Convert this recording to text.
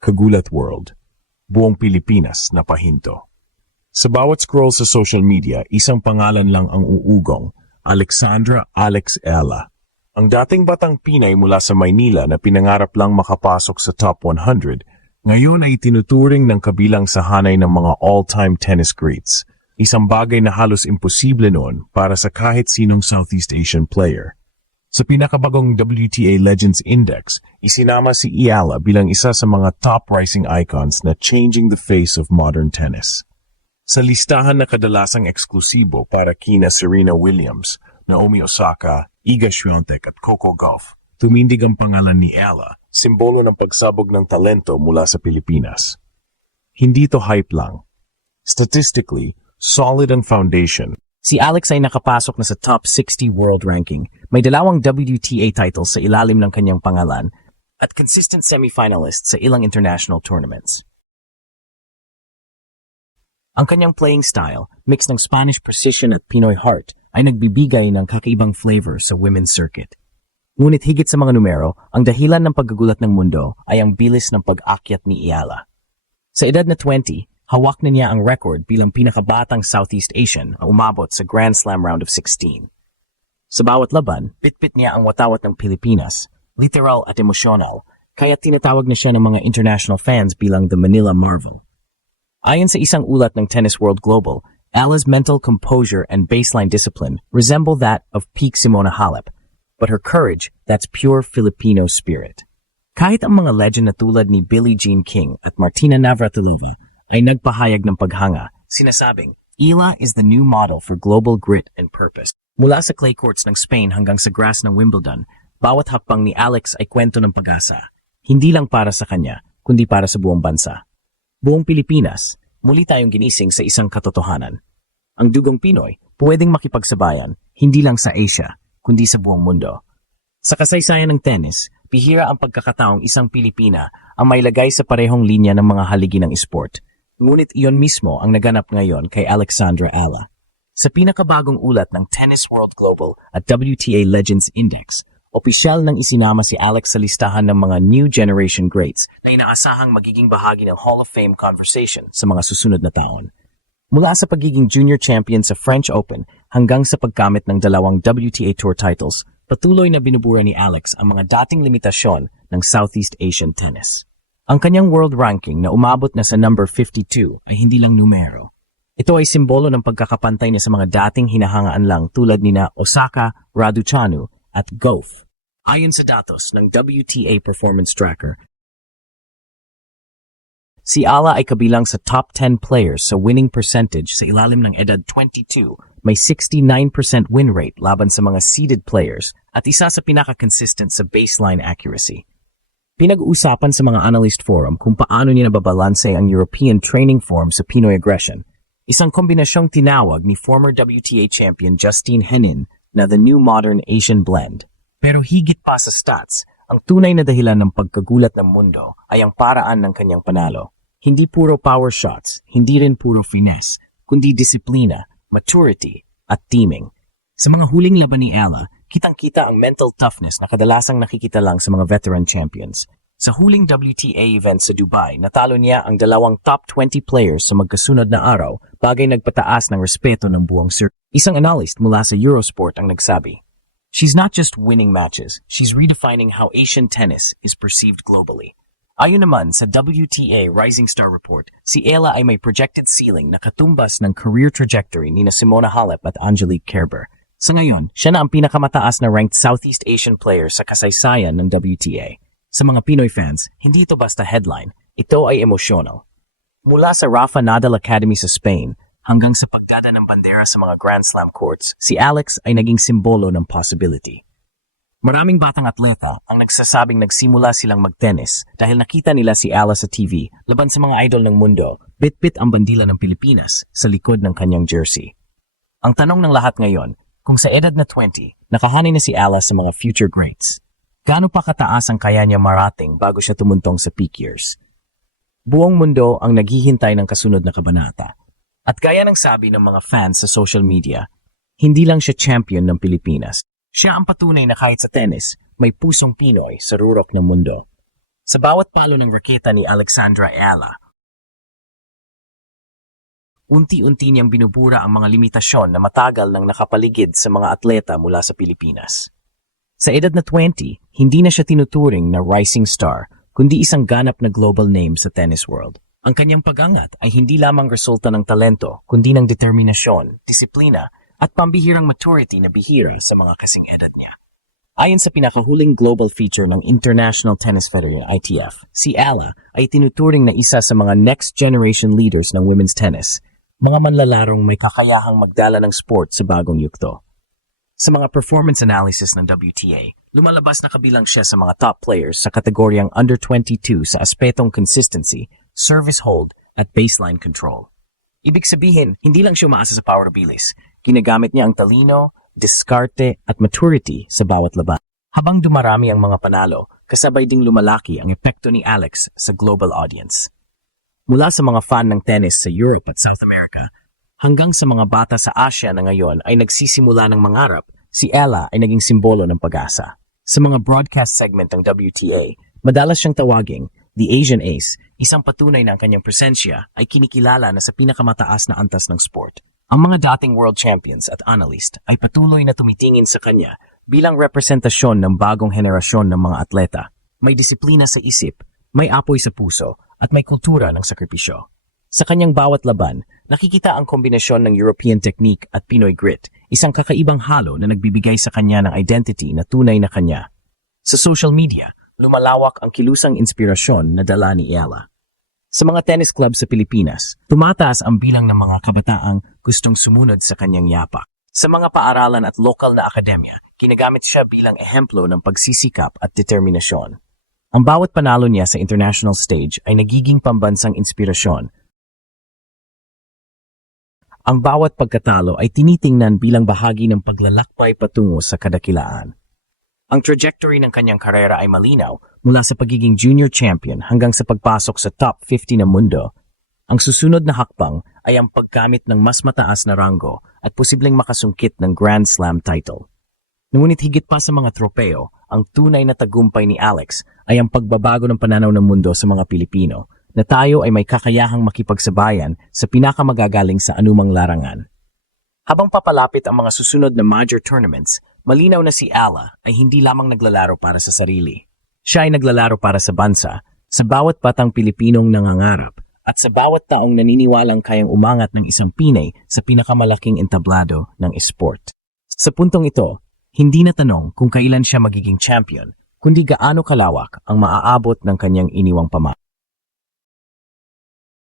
Kagulat World, buong Pilipinas na pahinto. Sa bawat scroll sa social media, isang pangalan lang ang uugong, Alexandra Alex Ella. Ang dating batang Pinay mula sa Maynila na pinangarap lang makapasok sa top 100, ngayon ay tinuturing ng kabilang sa hanay ng mga all-time tennis greats. Isang bagay na halos imposible noon para sa kahit sinong Southeast Asian player. Sa pinakabagong WTA Legends Index, isinama si Ella bilang isa sa mga top rising icons na changing the face of modern tennis. Sa listahan na kadalasang eksklusibo para kina Serena Williams, Naomi Osaka, Iga Swiatek at Coco Gauff, tumindig ang pangalan ni Ella, simbolo ng pagsabog ng talento mula sa Pilipinas. Hindi to hype lang. Statistically, solid ang foundation. Si Alex ay nakapasok na sa top 60 world ranking, may 2 WTA titles sa ilalim ng kanyang pangalan, at consistent semifinalist sa ilang international tournaments. Ang kanyang playing style, mix ng Spanish precision at Pinoy heart, ay nagbibigay ng kakaibang flavor sa women's circuit. Ngunit higit sa mga numero, ang dahilan ng pagkagulat ng mundo ay ang bilis ng pag-akyat ni Ella. Sa edad na 20, hawak na niya ang record bilang pinakabatang Southeast Asian na umabot sa Grand Slam round of 16. Sa bawat laban, bitbit niya ang watawat ng Pilipinas, literal at emosyonal, kaya tinatawag na siya ng mga international fans bilang the Manila Marvel. Ayon sa isang ulat ng Tennis World Global, Ella's mental composure and baseline discipline resemble that of peak Simona Halep, but her courage, that's pure Filipino spirit. Kahit ang mga legend na tulad ni Billie Jean King at Martina Navratilova ay nagpahayag ng paghanga, sinasabing, Ella is the new model for global grit and purpose. Mula sa clay courts ng Spain hanggang sa grass ng Wimbledon, bawat hakbang ni Alex ay kwento ng pag-asa. Hindi lang para sa kanya, kundi para sa buong bansa. Buong Pilipinas, muli tayong ginising sa isang katotohanan. Ang dugong Pinoy, pwedeng makipagsabayan, hindi lang sa Asia, kundi sa buong mundo. Sa kasaysayan ng tennis, bihira ang pagkakataong isang Pilipina ang mailagay sa parehong linya ng mga haligi ng esport. Ngunit iyon mismo ang naganap ngayon kay Alexandra Ella. Sa pinakabagong ulat ng Tennis World Global at WTA Legends Index, opisyal nang isinama si Alex sa listahan ng mga new generation greats na inaasahang magiging bahagi ng Hall of Fame conversation sa mga susunod na taon. Mula sa pagiging junior champion sa French Open hanggang sa pagkamit ng 2 WTA Tour titles, patuloy na binubura ni Alex ang mga dating limitasyon ng Southeast Asian tennis. Ang kanyang world ranking na umabot na sa number 52 ay hindi lang numero. Ito ay simbolo ng pagkakapantay niya sa mga dating hinahangaan lang tulad nina Osaka, Raducanu at Gauff. Ayon sa datos ng WTA Performance Tracker, si Ella ay kabilang sa top 10 players sa winning percentage sa ilalim ng edad 22, may 69% win rate laban sa mga seeded players at isa sa pinaka-consistent sa baseline accuracy. Pinag-uusapan sa mga analyst forum kung paano niya nababalanse ang European training form sa Pinoy aggression, isang kombinasyong tinawag ni former WTA champion Justine Henin na the new modern Asian blend. Pero higit pa sa stats, ang tunay na dahilan ng pagkagulat ng mundo ay ang paraan ng kanyang panalo. Hindi puro power shots, hindi rin puro finesse, kundi disiplina, maturity, at teaming. Sa mga huling laban ni Ella, kitang-kita ang mental toughness na kadalasang nakikita lang sa mga veteran champions. Sa huling WTA event sa Dubai, natalo niya ang 2 top 20 players sa magkasunod na araw, bagay nagpataas ng respeto ng buong circuit. Isang analyst mula sa Eurosport ang nagsabi, she's not just winning matches, she's redefining how Asian tennis is perceived globally. Ayon naman sa WTA Rising Star Report, si Ella ay may projected ceiling na katumbas ng career trajectory ni Simona Halep at Angelique Kerber. Sa ngayon, siya na ang pinakamataas na ranked Southeast Asian player sa kasaysayan ng WTA. Sa mga Pinoy fans, hindi ito basta headline, ito ay emosyonal. Mula sa Rafa Nadal Academy sa Spain hanggang sa pagdada ng bandera sa mga Grand Slam courts, si Alex ay naging simbolo ng possibility. Maraming batang atleta ang nagsasabing nagsimula silang magtennis dahil nakita nila si Ella sa TV laban sa mga idol ng mundo, bit-bit ang bandila ng Pilipinas sa likod ng kanyang jersey. Ang tanong ng lahat ngayon, kung sa edad na 20, nakahanay na si Ella sa mga future greats, gaano pa kataas ang kaya niya marating bago siya tumuntong sa peak years? Buong mundo ang naghihintay ng kasunod na kabanata. At gaya ng sabi ng mga fans sa social media, hindi lang siya champion ng Pilipinas. Siya ang patunay na kahit sa tennis, may pusong Pinoy sa rurok ng mundo. Sa bawat palo ng raketa ni Alexandra Ayala, unti-unti niyang binubura ang mga limitasyon na matagal nang nakapaligid sa mga atleta mula sa Pilipinas. Sa edad na 20, hindi na siya tinuturing na rising star, kundi isang ganap na global name sa tennis world. Ang kanyang pag-angat ay hindi lamang resulta ng talento, kundi ng determinasyon, disiplina, at pambihirang maturity na bihira sa mga kasing edad niya. Ayon sa pinakahuling global feature ng International Tennis Federation ITF, si Ayala ay tinuturing na isa sa mga next generation leaders ng women's tennis, mga manlalarong may kakayahang magdala ng sport sa bagong yugto. Sa mga performance analysis ng WTA, lumalabas na kabilang siya sa mga top players sa kategoryang under 22 sa aspetong consistency, service hold, at baseline control. Ibig sabihin, hindi lang siya umaasa sa power o bilis. Ginagamit niya ang talino, diskarte, at maturity sa bawat laban. Habang dumarami ang mga panalo, kasabay ding lumalaki ang epekto ni Alex sa global audience. Mula sa mga fan ng tennis sa Europe at South America, hanggang sa mga bata sa Asia na ngayon ay nagsisimula ng mangarap, si Ayala ay naging simbolo ng pag-asa. Sa mga broadcast segment ng WTA, madalas siyang tawaging The Asian Ace, isang patunay na ang kanyang presensya ay kinikilala na sa pinakamataas na antas ng sport. Ang mga dating world champions at analyst ay patuloy na tumitingin sa kanya bilang representasyon ng bagong henerasyon ng mga atleta. May disiplina sa isip, may apoy sa puso, at may kultura ng sakripisyo. Sa kanyang bawat laban, nakikita ang kombinasyon ng European technique at Pinoy grit, isang kakaibang halo na nagbibigay sa kanya ng identity na tunay na kanya. Sa social media, lumalawak ang kilusang inspirasyon na dala ni Ayala. Sa mga tennis club sa Pilipinas, tumataas ang bilang ng mga kabataang gustong sumunod sa kanyang yapak. Sa mga paaralan at lokal na akademya, ginagamit siya bilang ehemplo ng pagsisikap at determinasyon. Ang bawat panalo niya sa international stage ay nagiging pambansang inspirasyon. Ang bawat pagkatalo ay tinitingnan bilang bahagi ng paglalakbay patungo sa kadakilaan. Ang trajectory ng kanyang karera ay malinaw mula sa pagiging junior champion hanggang sa pagpasok sa top 50 ng mundo. Ang susunod na hakbang ay ang pagkamit ng mas mataas na ranggo at posibleng makasungkit ng Grand Slam title. Ngunit higit pa sa mga tropeo, ang tunay na tagumpay ni Alex ay ang pagbabago ng pananaw ng mundo sa mga Pilipino na tayo ay may kakayahang makipagsabayan sa pinakamagagaling sa anumang larangan. Habang papalapit ang mga susunod na major tournaments, malinaw na si Ayala ay hindi lamang naglalaro para sa sarili. Siya ay naglalaro para sa bansa, sa bawat batang Pilipinong nangangarap, at sa bawat taong naniniwalang kayang umangat ng isang Pinay sa pinakamalaking entablado ng esport. Sa puntong ito, hindi na tanong kung kailan siya magiging champion, kundi gaano kalawak ang maaabot ng kanyang iniwang pamana.